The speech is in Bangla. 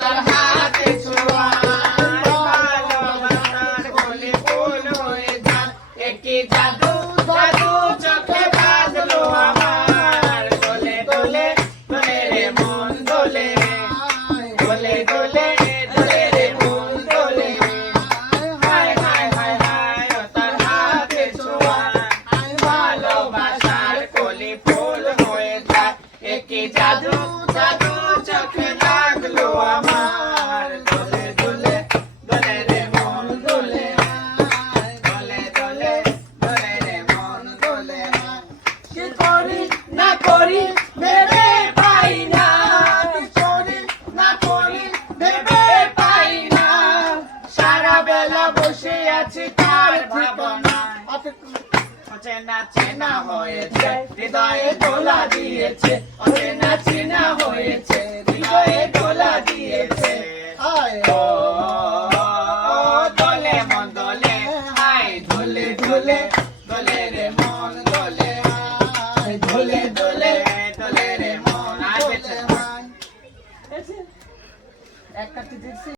তার হাতে ছোঁয়া ভালোবাসার কলি ফুল হয়ে যায় একটি জাদু জাদু চোখে বাঁধলো আমার দোলে দোলে দোলে রে মন দোলে দোলে দোলে দোলে রে মন দোলে হায় হায় হায় হায় তার হাতে ছোঁয়া ভালোবাসার কলি ফুল হয়ে যায় একটি জাদু জাদু চোখে লাগলো আমার দোলে দোলে দোলে রে মন দোলে দোলে দোলে দোলে রে মন দোলে কি করি না করি ভেবে পাই না কি করি না করি ভেবে পাই না সারা বেলা বসে আছি তার ভাবনায় চেনা চেনা হয়েছে হৃদয়ে দোলা দিয়েছে চেনা চেনা হয়েছে হৃদয়ে দোলা দিয়েছে ও দোলে মন দোলে হায় দোলে দোলে দোলে রে মন দোলে দোলে দোলে দোলে রে মন আসছে এক কাটি দিচ্ছি